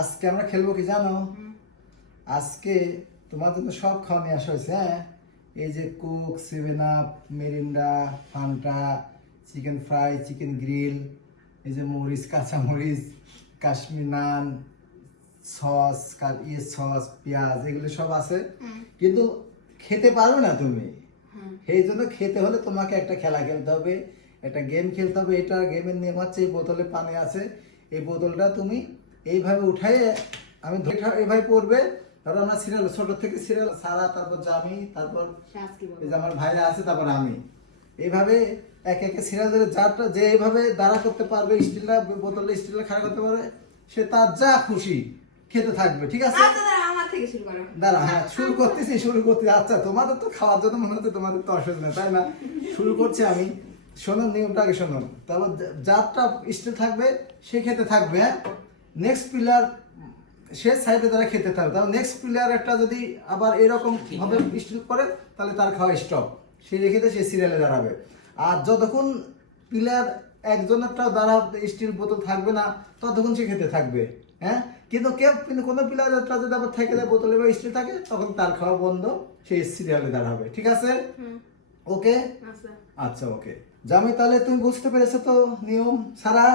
আজকে আমরা খেলবো কি জানো? আজকে তোমার জন্য সব খাওয়া নিয়ে আসা হয়েছে। হ্যাঁ, এই যে Coke, 7 up, Mirinda, Fanta, chicken fry, chicken grill, এই যে মরিচ, কাঁচা মরিচ, কাশ্মীর নান, সস, সস, পেঁয়াজ, এগুলো সব আছে। কিন্তু খেতে পারবে না তুমি। এই জন্য খেতে হলে তোমাকে একটা খেলা খেলতে হবে, একটা গেম খেলতে হবে। এটা গেমের নিয়ম হচ্ছে, এই বোতলে পানি আছে, এই বোতলটা তুমি এইভাবে উঠাই, আমি এইভাবে পড়বে। তারপর আমরা সিরিয়াল, ছোট থেকে সিরিয়াল, সারা, তারপর জামি, তারপর এই যে আমার ভাইরা আছে, তারপর আমি, এইভাবে এক এক সিরিয়াল ধরে যারটা যে এইভাবে দাঁড়া করতে পারবে, স্টিলটা বোতলে স্টিলটা খাড়া করতে পারবে, সে তার যা খুশি খেতে থাকবে। ঠিক আছে? দাঁড়া, হ্যাঁ শুরু করতেছি। আচ্ছা, তোমাদের তো খাওয়ার জন্য মনে হচ্ছে তোমাদের তো অসুবিধা নেই, তাই না? শুরু করছি আমি। শোনো, নিয়মটা আগে শোনো। তারপর যারটা স্টিল থাকবে সে খেতে থাকবে। হ্যাঁ, নেক্সট প্লেয়ার সে সাইডে তারা খেতে থাকবে। তারপর নেক্সট প্লেয়ার একটা যদি আবার এরকম ভাবে স্টিল করে, তাহলে তার খাওয়া স্টপ, সে রেখে সে সিরিয়ালে দাঁড়াবে। আর যতক্ষণ প্লেয়ার একজনেরটাও দাঁড়াবে, স্টিল বোতল থাকবে না, ততক্ষণ সে খেতে থাকবে। হ্যাঁ, কিন্তু কোনো প্লেয়ারটা যদি আবার থেকে যায়, বোতলে বা স্টিল থাকে, তখন তার খাওয়া বন্ধ, সেই সিরিয়ালে দাঁড়াবে। ঠিক আছে? ওকে, আচ্ছা ওকে। জামি, তাহলে তুমি বুঝতে পেরেছো তো নিয়ম? সারা,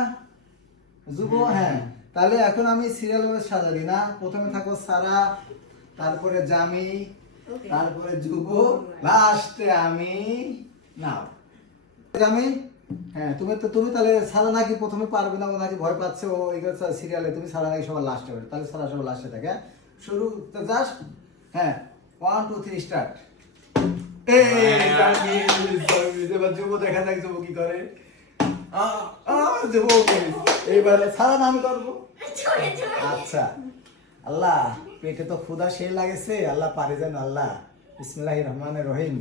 যুব, হ্যাঁ। তাহলে এখন আমি সিরিয়াল ভাবে সাজালি না, প্রথমে থাকো সারা, তারপরে জামি, তারপরে যুব, লাস্টে আমি। নাও জামি, হ্যাঁ তুমি তাহলে সারা নাকি প্রথমে পারবে না, ও নাকি ভয় পাচ্ছে, ও এই সিরিয়ালে তুমি সারা নাকি সবার লাস্টে হবে, তাহলে সারা সবার লাস্টে থাকে। হ্যাঁ, শুরু জাস্ট, হ্যাঁ 1 2 3 স্টার্ট। এবার যুব দেখা যাক যুব কি করে। এইবারে সারা নাম করবো। আচ্ছা, আল্লাহ পেটে তো ক্ষুধা সে লাগেছে, আল্লাহ পারে যেন। আল্লাহ, বিসমিল্লাহির রহমানির রহিম।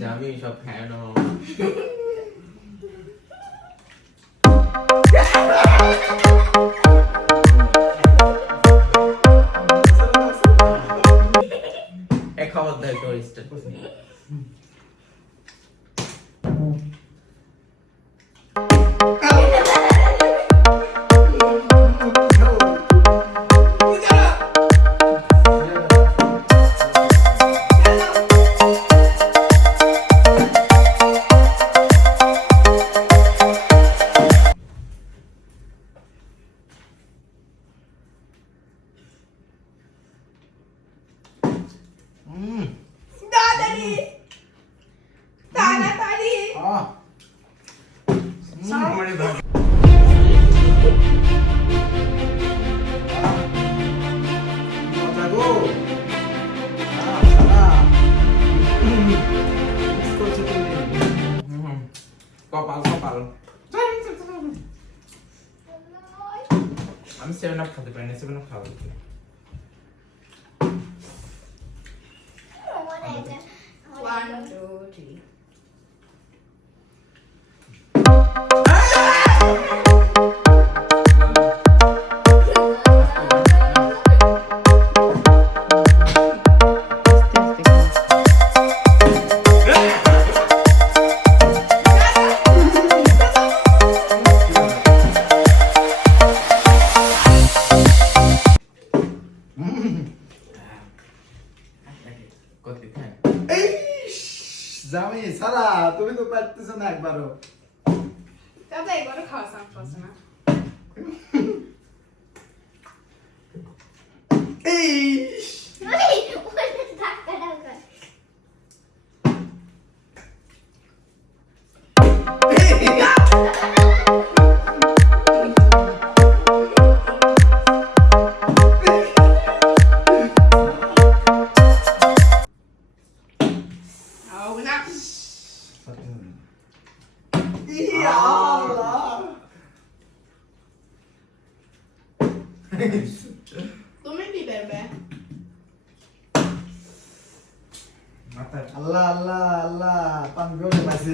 জামি সব খায় না। এক খাবার দেয় তো স্টার্ট করছি। কপাল কপাল, আমি 7 আপ খেতে পারি না, 7 আপ খাওয়া উচিত। জামি, সারা তুমি তো পারতেছো না একবারও। দাদা একবারও খাওয়া সাম করছে না। তুমি কি দেবে মাথায় আল্লাহ আল্লাহ আল্লাহ পান করে পাইছি